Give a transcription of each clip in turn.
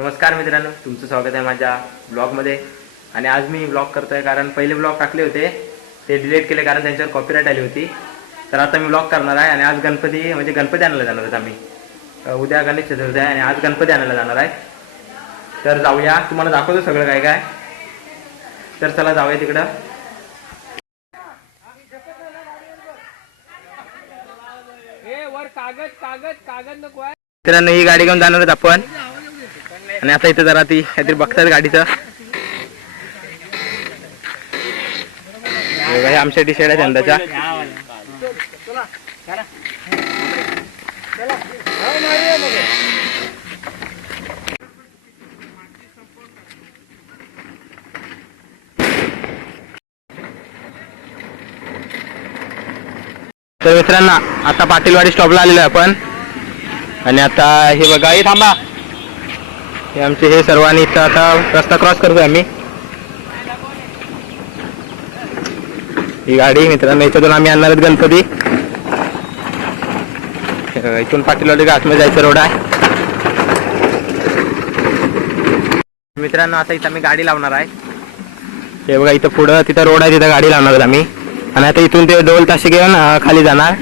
नमस्कार मित्रांनो, तुमचं स्वागत आहे माझ्या ब्लॉगमध्ये. आणि आज मी ब्लॉग करतोय कारण पहिले ब्लॉग टाकले होते ते डिलीट केले कारण त्यांच्यावर कॉपीराईट आली होती. तर आता मी ब्लॉग करणार आहे आणि आज गणपती आणायला जाणार आहेत आम्ही. उद्या गणेश चतुर्थी आहे आणि आज गणपती आणायला जाणार आहे. तर जाऊया, तुम्हाला दाखवतो सगळं काय काय. तर चला जाऊया तिकडं. मित्रांनो, ही गाडी घेऊन जाणार आहेत आपण. आणि आता इथे जरा ती काहीतरी बघतात गाडीचं. हे आमच्या टी शर्ट आहे यंदाच्या. तर मित्रांनो, आता पाटीलवाडी स्टॉपला आलेलो आहे आपण. आणि आता हे बघा, हे थांबा, हे आमचे हे सर्वांनी इथं आता रस्ता क्रॉस करतोय आम्ही. ही गाडी मित्रांनो, याच्यातून आम्ही आणणार आहेत गणपती. इथून पाटीलवाडी आतमध्ये जायचं रोड आहे मित्रांनो. आता इथं आम्ही गाडी लावणार आहे. हे बघा, इथं पुढं तिथं रोड आहे, तिथं गाडी लावणार आहेत आम्ही. आणि आता इथून ते डोल ताशे घेऊन खाली जाणार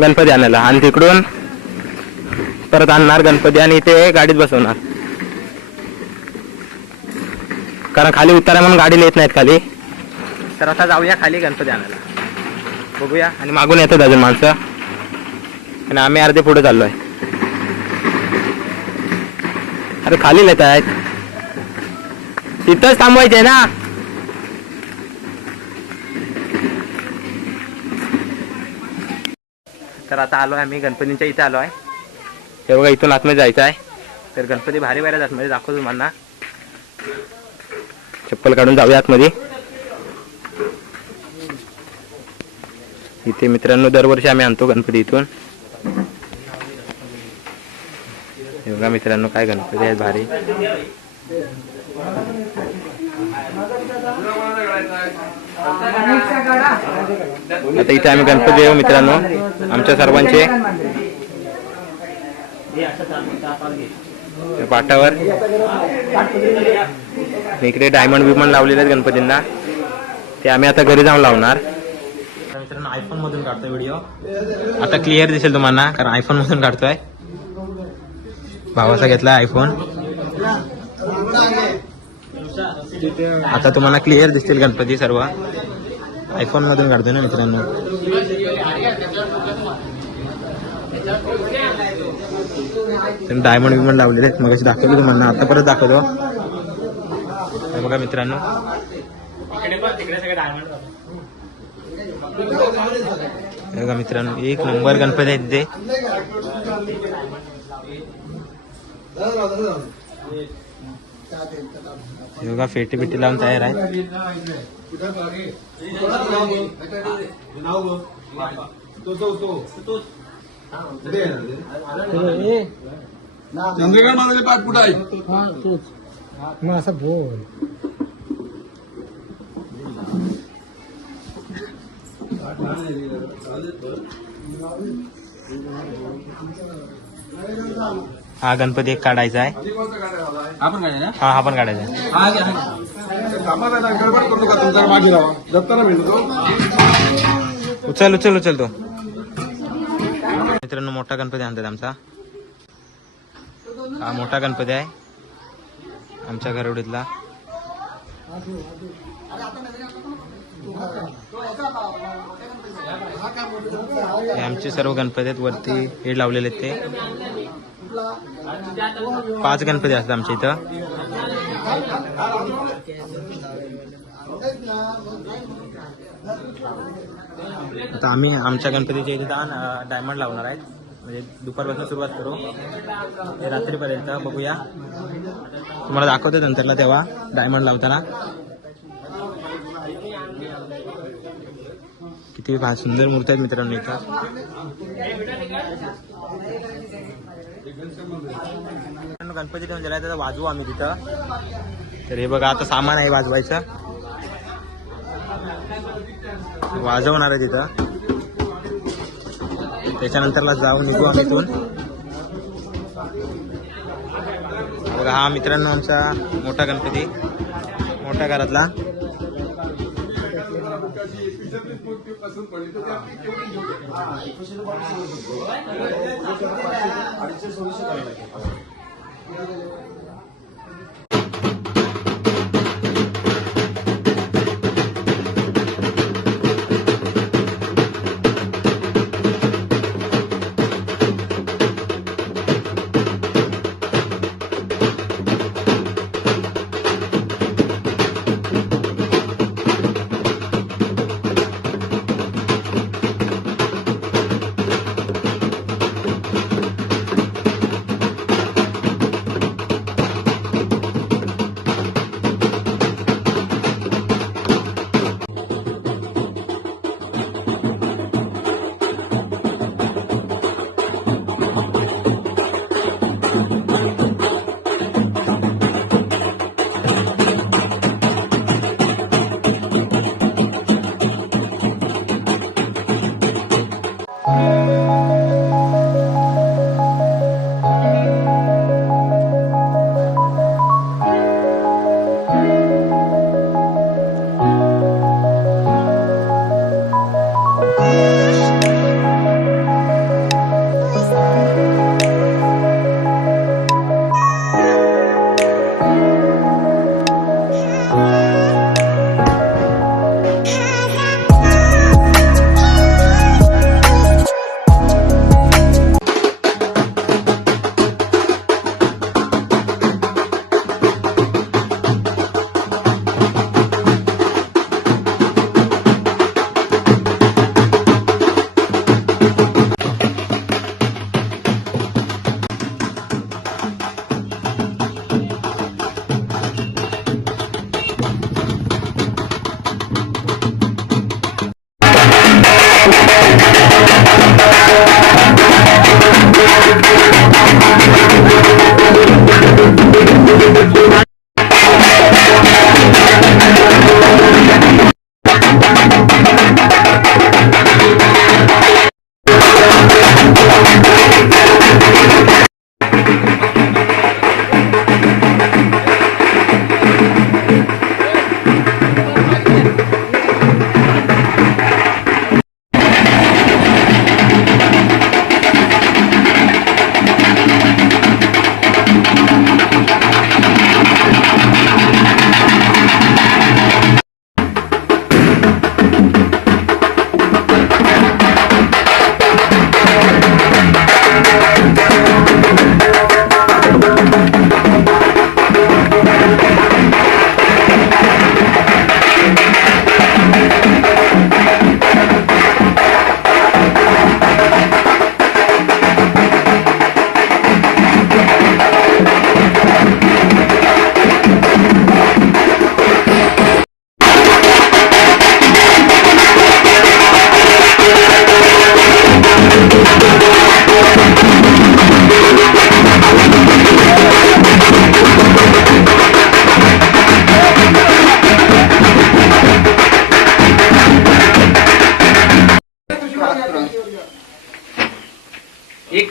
गणपती आणायला. आणि तिकडून परत आणणार गणपती आणि इथे गाडीत बसवणार. कारण खाली उतारा म्हणून गाडी येत नाहीत खाली. तर आता जाऊया खाली गणपती आणायला, बघूया. आणि मागून येतात अजून माणसं आणि आम्ही अर्धे पुढे चाललोय. अरे खाली येत आहेत, तिथंच थांबवायचे ना. तर आता आलोय आम्ही गणपतींच्या इथे आलो आहे. हे बघा, इथून आतमध्ये जायचं आहे. तर गणपती भारी भारी आहेत आतमध्ये, दाखवतो तुम्हाला. चप्पल काढून जाऊया आतमध्ये. इथे मित्रांनो, दरवर्षी आम्ही आणतो गणपती इथून. हे बघा मित्रांनो, काय गणपती आहेत भारी. आता इथे आम्ही गणपती येऊ मित्रांनो आमच्या सर्वांचे पाटावर. इकडे डायमंड बिमंड लावलेले आहेत गणपतींना, ते आम्ही आता घरी जाऊन लावणार. मित्रांनो, आयफोन मधून काढतोय व्हिडिओ. आता क्लिअर दिसेल तुम्हाला कारण आयफोन मधून काढतोय. भावाचा घेतलाय आयफोन. आता तुम्हाला क्लिअर दिसतील गणपती सर्व. आयफोन मधून काढतोय ना मित्रांनो. डायमंड बिमंड लावलेले आहेत, मग दाखवतो तुम्हाला. आता परत दाखवतो. बघा मित्रांनो, बघा मित्रांनो, एक नंबर गणपती आहेत ते. बघा, फेटी बिटी लावून तयार आहे. चंद्रकांत महाराज पाच फुट आहे. मग असं बोल. हा गणपती एक काढायचा आहे. आपण काढाय ना. हा पण काढायचा आहे. गडबड करतो का तुमचा मागे राहा दत्ताना भेटतो. उचल उचल उचल तो. मित्रांनो, मोठा गणपती आणतात आमचा. हा मोठा गणपती आहे आमच्या घरवडीतला. हे आमचे सर्व गणपती आहेत. वरती हेड लावलेले आहेत ते. 5 गणपती असतात आमच्या इथं. आता आम्ही आमच्या गणपतीच्या इथे डायमंड लावणार आहेत. म्हणजे दुपारपासून सुरुवात करू ते रात्रीपर्यंत. बघूया, तुम्हाला दाखवतो नंतरला तेव्हा डायमंड लावताना. किती सुंदर मूर्ती आहेत मित्रांनो इथं. गणपती घेऊन गेला तर वाजवू आम्ही तिथं. तर हे बघा, आता सामान आहे वाजवायचं. वाजवणार आहे तिथं. त्याच्यानंतरला जाऊन निघू आम्ही इथून. बघा हा मित्रांनो आमचा मोठा गणपती, मोठ्या घरातला.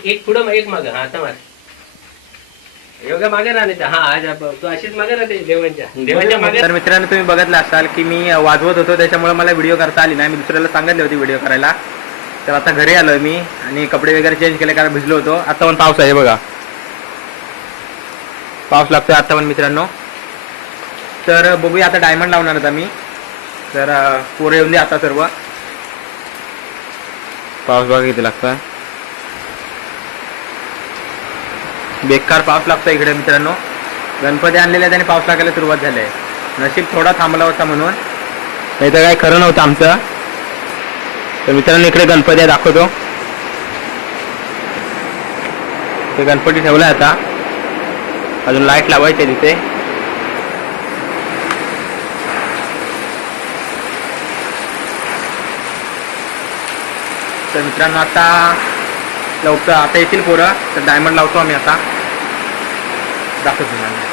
एक पुढं एक माग हा आता माग योगा मागे राहण्याचा हा आज तू अशीच मागे राहते देवांच्या मागे. तर मित्रांनो तुम्ही बघितलं असाल की मी वाजवत होतो, त्याच्यामुळे मला व्हिडिओ करता आली नाही. मी दुसऱ्याला सांगितली होती व्हिडिओ करायला. तर आता घरी आलोय मी आणि कपडे वगैरे चेंज केले कारण भिजलो होतो. आता पण पाऊस आहे बघा, पाऊस लागतोय आता पण मित्रांनो. तर बघूया आता डायमंड लावणार होता मी. तर पोरं येऊन दे आता सर्व. पाऊस बघा किती लागतोय, बेकार पाऊस लागतोय इकडे मित्रांनो. गणपती आणलेले आहेत आणि पाऊस लागायला सुरुवात झाली आहे. नशीब थोडा थांबला होता म्हणून, नाही तर काही खरं नव्हतं आमचं. तर मित्रांनो इकडे गणपती दाखवतो. ते गणपती ठेवलाय आता, अजून लाईट लावायचे तिथे. तर मित्रांनो आता लवकर आता येतील पोरं. तर डायमंड लावतो आम्ही आता, दाखवतो तुम्हाला.